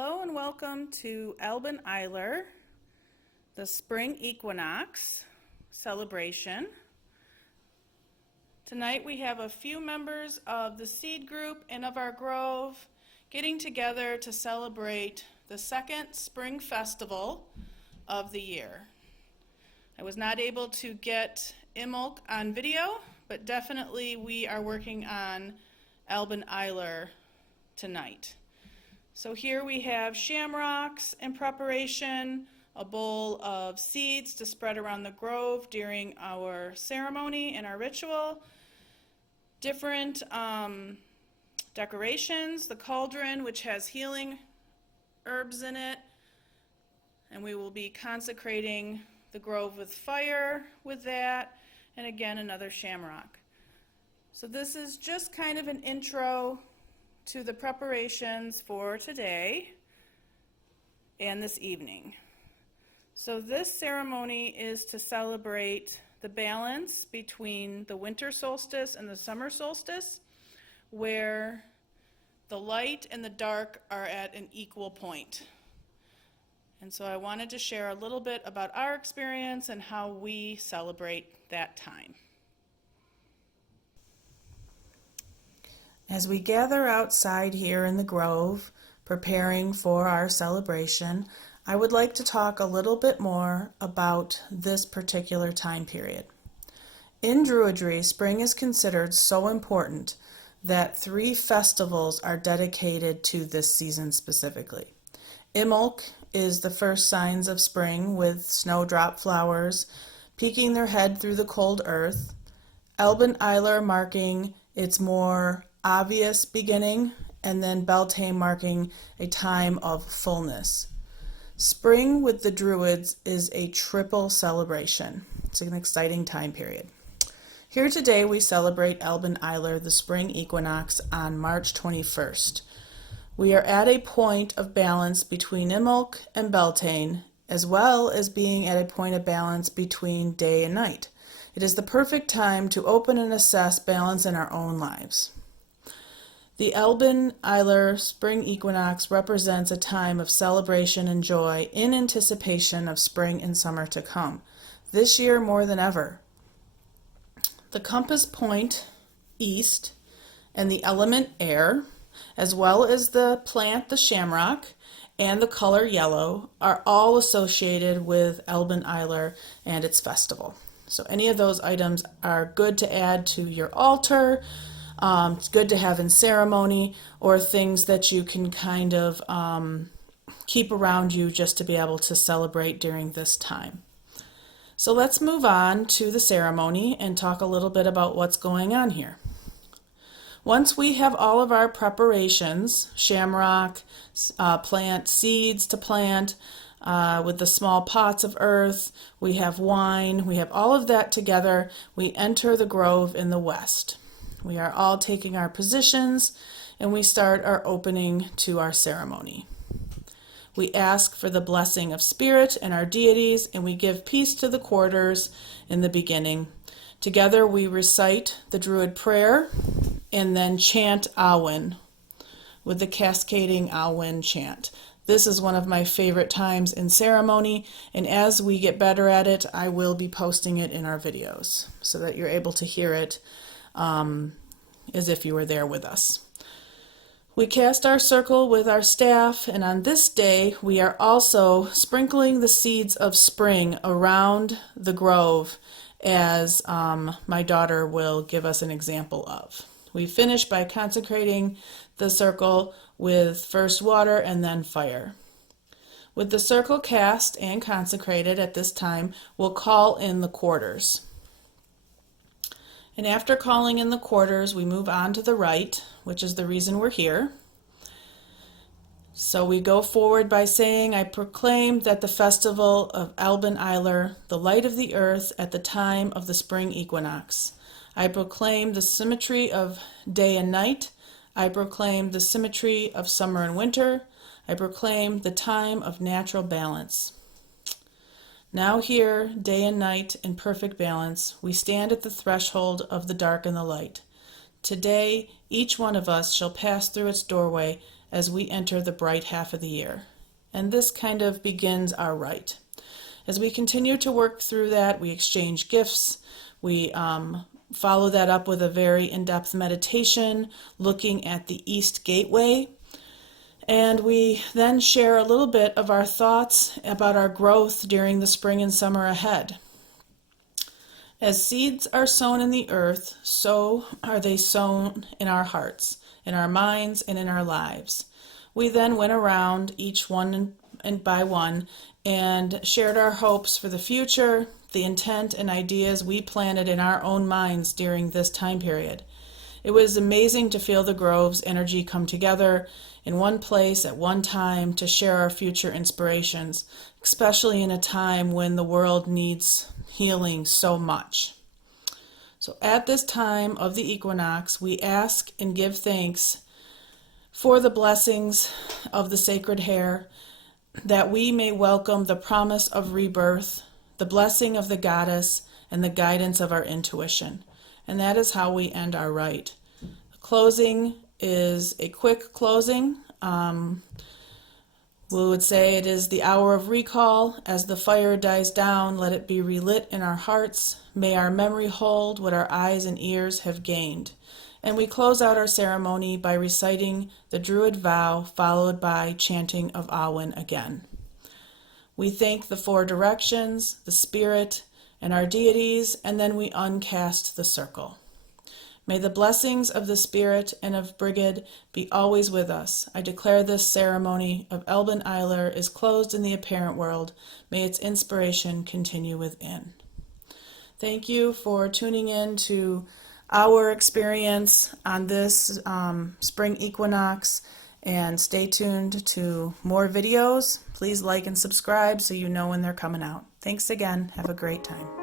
Hello and welcome to Alban Eilir, the Spring Equinox celebration. Tonight we have a few members of the seed group and of our grove getting together to celebrate the second spring festival of the year. I was not able to get Imolk on video, but definitely we are working on Alban Eilir tonight. So here we have shamrocks in preparation, a bowl of seeds to spread around the grove during our ceremony and our ritual, different decorations, the cauldron which has healing herbs in it, and we will be consecrating the grove with fire with that, and again another shamrock. So this is just kind of an intro to the preparations for today and this evening. So this ceremony is to celebrate the balance between the winter solstice and the summer solstice, where the light and the dark are at an equal point. And so I wanted to share a little bit about our experience and how we celebrate that time. As we gather outside here in the grove, preparing for our celebration, I would like to talk a little bit more about this particular time period. In Druidry, spring is considered so important that 3 festivals are dedicated to this season specifically. Imolk is the first signs of spring with snowdrop flowers peeking their head through the cold earth. Alban Eilir marking its more obvious beginning, and then Beltane marking a time of fullness. Spring with the Druids is a triple celebration. It's an exciting time period. Here today we celebrate Alban Eilir, the spring equinox, on March 21st. We are at a point of balance between Imolk and Beltane, as well as being at a point of balance between day and night. It is the perfect time to open and assess balance in our own lives. The Alban Eilir spring equinox represents a time of celebration and joy in anticipation of spring and summer to come, this year more than ever. The compass point, east, and the element air, as well as the plant, the shamrock, and the color yellow, are all associated with Alban Eilir and its festival. So any of those items are good to add to your altar. It's good to have in ceremony, or things that you can kind of keep around you just to be able to celebrate during this time. So let's move on to the ceremony and talk a little bit about what's going on here. Once we have all of our preparations, shamrock, plant seeds to plant, with the small pots of earth, we have wine, we have all of that together, we enter the grove in the west. We are all taking our positions, and we start our opening to our ceremony. We ask for the blessing of spirit and our deities, and we give peace to the quarters in the beginning. Together we recite the Druid prayer and then chant Awen with the cascading Awen chant. This is one of my favorite times in ceremony, and as we get better at it, I will be posting it in our videos so that you're able to hear it as if you were there with us. We cast our circle with our staff, and on this day we are also sprinkling the seeds of spring around the grove, as my daughter will give us an example of. We finish by consecrating the circle with first water and then fire. With the circle cast and consecrated at this time, we'll call in the quarters. And after calling in the quarters, we move on to the rite, which is the reason we're here. So we go forward by saying, I proclaim that the festival of Alban Eilir, the light of the earth at the time of the spring equinox. I proclaim the symmetry of day and night. I proclaim the symmetry of summer and winter. I proclaim the time of natural balance. Now here, day and night in perfect balance, we stand at the threshold of the dark and the light. Today, each one of us shall pass through its doorway as we enter the bright half of the year. And this kind of begins our rite. As we continue to work through that, we exchange gifts. We follow that up with a very in-depth meditation looking at the East Gateway. And we then share a little bit of our thoughts about our growth during the spring and summer ahead. As seeds are sown in the earth, so are they sown in our hearts, in our minds, and in our lives. We then went around, each one and by one, and shared our hopes for the future, the intent and ideas we planted in our own minds during this time period. It was amazing to feel the Grove's energy come together in one place at one time to share our future inspirations, especially in a time when the world needs healing so much. So at this time of the equinox, we ask and give thanks for the blessings of the sacred hair, that we may welcome the promise of rebirth, the blessing of the goddess, and the guidance of our intuition. And that is how we end our rite. The closing is a quick closing. We would say it is the hour of recall. As the fire dies down, let it be relit in our hearts. May our memory hold what our eyes and ears have gained. And we close out our ceremony by reciting the Druid vow, followed by chanting of Alban again. We thank the four directions, the spirit, and our deities, and then we uncast the circle. May the blessings of the spirit and of Brigid be always with us. I declare this ceremony of Alban Eilir is closed in the apparent world. May its inspiration continue within. Thank you for tuning in to our experience on this spring equinox, and stay tuned to more videos. Please like and subscribe so you know when they're coming out. Thanks again. Have a great time.